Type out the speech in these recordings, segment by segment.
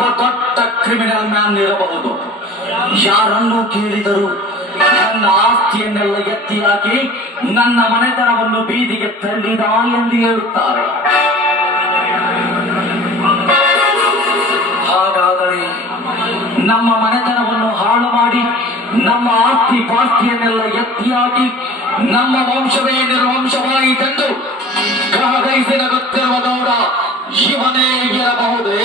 ನಾನೊಬ್ಬ ದೊಡ್ಡ criminal man ಇರಬಹುದು. ಯಾರನ್ನು ಕೇಳಿದರು ನನ್ನ ಆಸ್ತಿಯನ್ನೆಲ್ಲ ಎತ್ತಿ ಹಾಕಿ ನನ್ನ ಮನೆತನವನ್ನು ಬೀದಿಗೆ ತಳ್ಳಿದ ಎಂದು ಹೇಳುತ್ತಾರೆ. ಹಾಗಾದರೆ ನಮ್ಮ ಮನೆತನವನ್ನು ಹಾಳು ಮಾಡಿ ನಮ್ಮ ಆಸ್ತಿ ಪಾಸ್ತಿಯನ್ನೆಲ್ಲ ಎತ್ತಿ ಹಾಕಿ ನಮ್ಮ ವಂಶವೇ ನಿರ್ವಂಶವಾಯಿತೆಂದು ಗ್ರಹಗೈಸಿ ನಗುತ್ತಿರುವ ಗೌಡ ಇವನೇ ಇರಬಹುದೇ?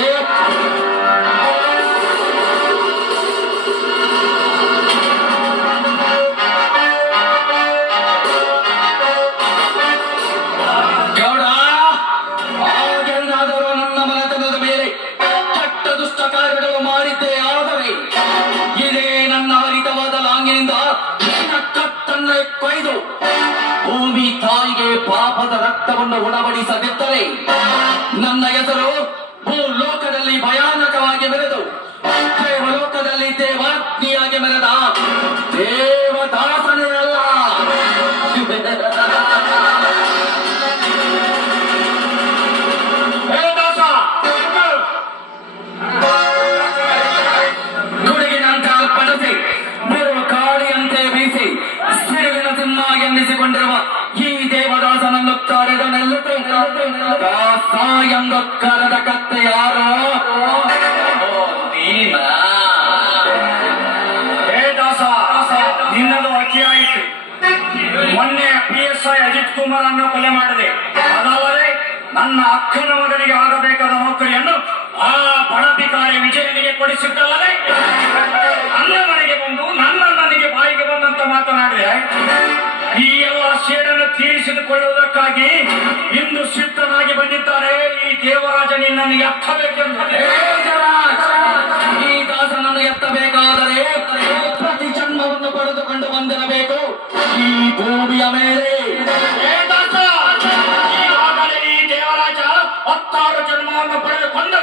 ಗೌಡ, ಹಾಗೆಂದಾದರೂ ನನ್ನ ಮನೆತನದ ಮೇಲೆ ಕೆಟ್ಟ ದುಷ್ಟ ಕಾರ್ಯಗಳು ಮಾಡಿದ್ದೇ ಆದರೆ ಇದೇ ನನ್ನ ಹರಿತವಾದ ಲಾಂಗಿನಿಂದ ಕತ್ತನ್ನೇ ಕೊಯ್ದು ಭೂಮಿ ತಾಯಿಗೆ ಪಾಪದ ರಕ್ತವನ್ನು ಉಣಬಡಿಸದಿದ್ದರೆ ನನ್ನ ಹೆಸರು ಭೂಲೋಕದಲ್ಲಿ ಭಯಾನಕವಾಗಿ ಮೆರೆದು ದೇವಲೋಕದಲ್ಲಿ ದೇವಾಗ್ನಿಯಾಗಿ ಮೆರೆದ ದೇವದಾಸನೇ ಅಲ್ಲ. ಗುಡುಗಿನಂತೆ ಅಲ್ಪಡಿಸಿ ಬಿರು ಕಾಳಿಯಂತೆ ಬೀಸಿ ಸಿಡುವಿನ ಸಿಂಹ ಎನ್ನಿಸಿಕೊಂಡಿರುವ ಈ ದೇವದಾಸನನ್ನು ಕರೆದನೆಲ್ಲದೆ ದಾಸ ಎಂದು ಕರೆದ ಕತ್ತೆ ಯಾರೋ? ನೀನ? ಹೇ ದಾಸ, ನಿನ್ನದು ಅತಿಯಾಯಿತು. ಮೊನ್ನೆ PSI ಅಜಿತ್ ಕುಮಾರ್ ಅನ್ನು ಕೊಲೆ ಮಾಡಿದೆ. ಅದಲ್ಲದೆ ನನ್ನ ಅಕ್ಕನ ಮಗನಿಗೆ ಆಗಬೇಕಾದ ನೌಕರಿಯನ್ನು ಆ ಬಡಪಿಕಾರಿ ವಿಜಯನಿಗೆ ಕೊಡಿಸಿದ್ದಲ್ಲದೆ ನನ್ನ ಮನೆಗೆ ಬಂದು ನನಗೆ ಬಾಯಿಗೆ ಬಂದಂತ ಮಾತನಾಡಿದೆ. ಈ ಎಲ್ಲ ಸೇಡನ್ನು ತೀರಿಸಿಕೊಳ್ಳುವುದಕ್ಕಾಗಿ ಇಂದು ಸಿದ್ಧನಾಗಿ ಬಂದಿದ್ದಾರೆ ಈ ದೇವರಾಜ ನಿನ್ನನ್ನು ಎತ್ತಬೇಕೆಂದು. ಈ ದಾಸನನ್ನು ಎತ್ತಬೇಕಾದರೆ ಪ್ರತಿ ಜನ್ಮವನ್ನು ಪಡೆದುಕೊಂಡು ಬಂದಿರಬೇಕು ಈ ಭೂಮಿಯ ಮೇಲೆ. ಈಗಾಗಲೇ ಈ ದೇವರಾಜ 16 ಜನ್ಮವನ್ನು ಪಡೆದುಕೊಂಡು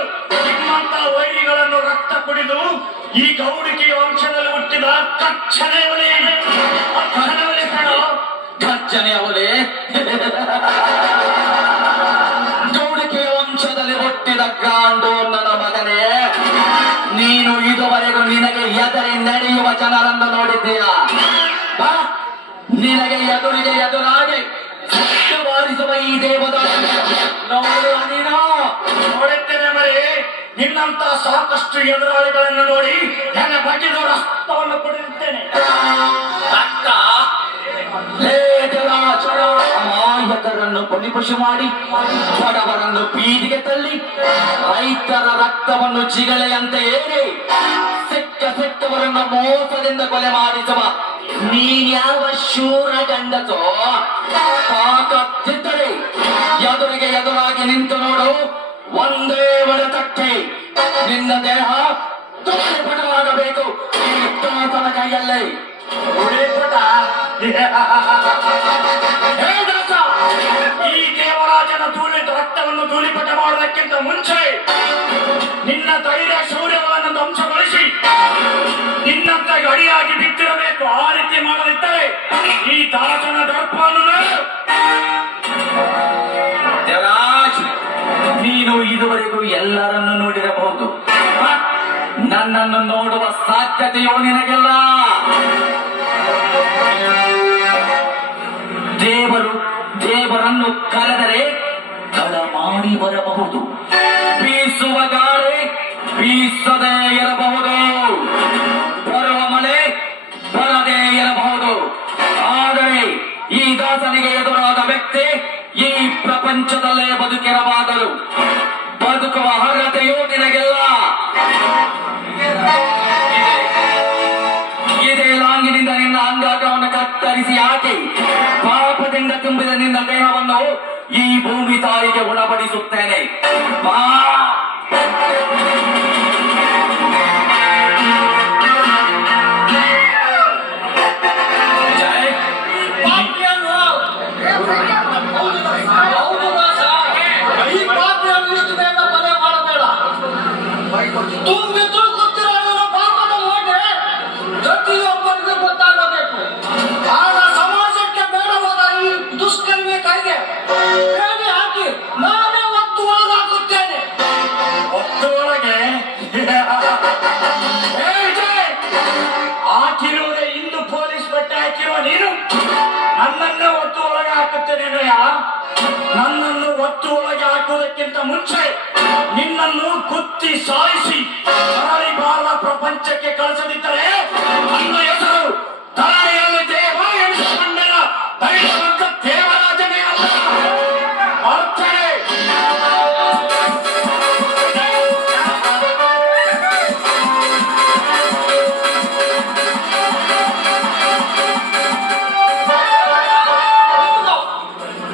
ನಿಮ್ಮಂತ ವೈರಿಗಳನ್ನು ರಕ್ತ ಕುಡಿದು ಈ ಗೌಡಿಕೆ ವಂಶದಲ್ಲಿ ಹುಟ್ಟಿದ ಕಚ್ಚನೆ ಒಲೆ ಗರ್ಜನೆ ಅವಲೇ ಗೌಡಿಕೆಯ ವಂಶದಲ್ಲಿ ಹುಟ್ಟಿದ ಗಾಂಡು ನನ್ನ ಮಗನೇ. ನೀನು ಇದುವರೆಗೂ ನಿನಗೆ ಎದುರಿ ನಡೆಯುವ ಜನರನ್ನು ನೋಡಿದ್ದೀಯಾ? ನಿನಗೆ ಎದುರಿಗೆ ಎದುರಾಗಿ ಬಾರಿಸುವ ಈ ದೇವದಾಸ ನೋಡುವ ನೀನು? ನೋಡುತ್ತೇನೆ ಮರಿ. ನಿನ್ನಂತ ಸಾಕಷ್ಟು ಎದುರಾಳಿಗಳನ್ನು ನೋಡಿ ನನ್ನ ಬಗೆದು ರಕ್ತವನ್ನು ಕುಡಿಯುತ್ತೇನೆ. ಅಮಾಯಕರನ್ನು ಬಲಿಪಶು ಮಾಡಿ ಬಡವರನ್ನು ಬೀದಿಗೆ ತಳ್ಳಿ ರೈತರ ರಕ್ತವನ್ನು ಜಿಗಳೆಯಂತೆ ಏರಿ ಸಿಕ್ಕವರನ್ನು ಮೋಸದಿಂದ ಕೊಲೆ ಮಾಡಿಸುವ ನೀನ್ಯಾವ ಶೂರ ಗಂಡಸೋ? ತಾಕತ್ತಿದ್ದರೆ ಎದುರಿಗೆ ಎದುರಾಗಿ ನಿಂತು ನೋಡು. ಒಂದೇ ಹೊಡೆತಕ್ಕೆ ನಿನ್ನ ದೇಹ ತುಳಿಪಟವಾಗಬೇಕು ಈ ದಾಸನ ಕೈಯಲ್ಲೇ. ಈ ದೇವರಾಜನ ರಕ್ತವನ್ನು ಧೂಳಿಪಟ ಮಾಡುವುದಕ್ಕಿಂತ ಮುಂಚೆ ನಿನ್ನ ಧೈರ್ಯ ಶೌರ್ಯಗಳನ್ನು ಧ್ವಂಸಗೊಳಿಸಿ ನಿನ್ನಂತ ಗಡಿಯಾಗಿ ಬಿದ್ದಿರಬೇಕು. ಆ ರೀತಿ ಮಾಡದಿದ್ದರೆ ಈ ದಾಸನ ದರ್ಪವನ್ನು ದೇವರಾಜ್, ನೀನು ಇದುವರೆಗೂ ಎಲ್ಲರನ್ನು ನೋಡಿರಬಹುದು. ನನ್ನನ್ನು ನೋಡುವ ಸಾಧ್ಯತೆಯೋ ನಿನಗೆಲ್ಲ. ದೇವರನ್ನು ಕರೆದರೆ ತಡ ಮಾಡಿ ಬರಬಹುದು. ಬೀಸುವ ಗಾಳಿ ಬೀಸದೇ ಇರಬಹುದು. ಬರುವ ಮಳೆ ಬರದೇ ಇರಬಹುದು. ಆದರೆ ಈ ದಾಸನಿಗೆ ಎದುರಾದ ವ್ಯಕ್ತಿ ಈ ಪ್ರಪಂಚದಲ್ಲೇ ಬದುಕಿರಬಾರದು. ಬದುಕುವ ಅರ್ಹತೆಯೂ ನಿನಗೆಲ್ಲ. ಇದೇ ಲಾಂಗಿನಿಂದ ನಿನ್ನ ಅಂಗಾಂಗವನ್ನು ಕತ್ತರಿಸಿ ಹಾಕಿ ಪಾಪದಿಂದ ತುಂಬಿದ ನಿನ್ನ ದೇಹವನ್ನು ಈ ಭೂಮಿ ತಾಯಿಗೆ ಉಣಬಡಿಸುತ್ತೇನೆ. ಹಾಕಿರುವುದೇ ಇಂದು ಪೊಲೀಸ್ ಬಟ್ಟೆ ಹಾಕಿರುವ ನೀನು ನನ್ನನ್ನು ಒತ್ತು ಒಳಗೆ ಹಾಕುತ್ತೇನೆಯ. ನನ್ನನ್ನು ಒತ್ತು ಒಳಗೆ ಹಾಕುವುದಕ್ಕಿಂತ ಮುಂಚೆ ನಿನ್ನನ್ನು ಕುತ್ತಿ ಸಾಯಿಸಿ ಮರಳಿ ಬಾರ ಪ್ರಪಂಚಕ್ಕೆ ಕಳಿಸದಿದ್ದರೆ ನನ್ನ ಹೆಸರು ಧರಣಿಯಲ್ಲಿ ದೇವ ಎನಿಸಿಕೊಂಡನ ದೈವವಂತ ದೇವರಾಜನೇ ಅಲ್ಲ. ಬರ್ತೇನೆ.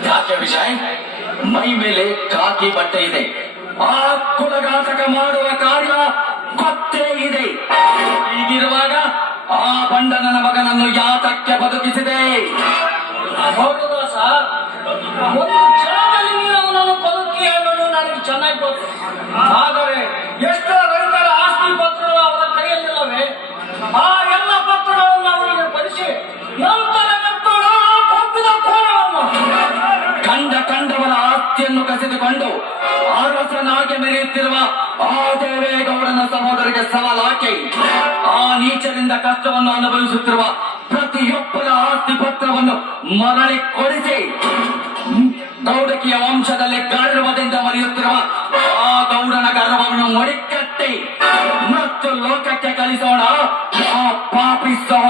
ಯಾಕೆ ವಿಜಯ್, ಮೈ ಮೇಲೆ ಕಾಕಿ ಬಟ್ಟೆ ಇದೆ, ಆ ಕುಲಘಾತಕ ಮಾಡುವ ಕಾರ್ಯ ಗೊತ್ತೇ ಇದೆ. ಹೀಗಿರುವಾಗ ಆ ಬಂಡನನ ಮಗನನ್ನು ಯಾತಕ್ಕೆ ಬದುಕಿಸಿದೆ? ಹೌದು ಸರ್, ಒಂದು ಕ್ಷಣದಲ್ಲಿ ನೀನು ಅವನನ್ನು ಬದುಕಿ ಅನ್ನೋದು ನನಗೆ ಚೆನ್ನಾಗಿ ಗೊತ್ತು. ಆದರೆ ಎಷ್ಟೋ ರೈತರ ಆಸ್ತಿ ಪತ್ರಗಳು ಅವರ ಕೈಯಲ್ಲಿಲ್ಲವೆ. ಆ ಎಲ್ಲ ಪತ್ರಗಳನ್ನು ಅವರಿಗೆ ಪರಿಸಿ ನಂತರ ಎತ್ತೋಣ ಕೊಬ್ಬಿದ ಕೋಣವನ್ನು. ಕಂಡವರ ಆಸ್ತಿಯನ್ನು ಕಸಿದುಕೊಂಡು ಅರಸನಾಗಿ ಮೆರೆಯುತ್ತಿರುವ ಆ ದೇವೇಗೌಡನ ಸಹೋದರಿಗೆ ಸವಾಲಾಕಿ ಆ ನೀಚರಿಂದ ಕಷ್ಟವನ್ನು ಅನುಭವಿಸುತ್ತಿರುವ ಪ್ರತಿಯೊಬ್ಬರ ಆಸ್ತಿ ಪತ್ರವನ್ನು ಮರಳಿ ಕೊಡಿಸಿ ಗೌಡಕಿಯ ವಂಶದಲ್ಲಿ ಗರ್ವದಿಂದ ಮರೆಯುತ್ತಿರುವ ಆ ಗೌಡನ ಗರ್ವವನ್ನು ಮೊಡಿಕಟ್ಟಿ ಮತ್ತು ಲೋಕಕ್ಕೆ ಕಳಿಸೋಣ ಆ ಪಾಪಿ ಸಹೋದರ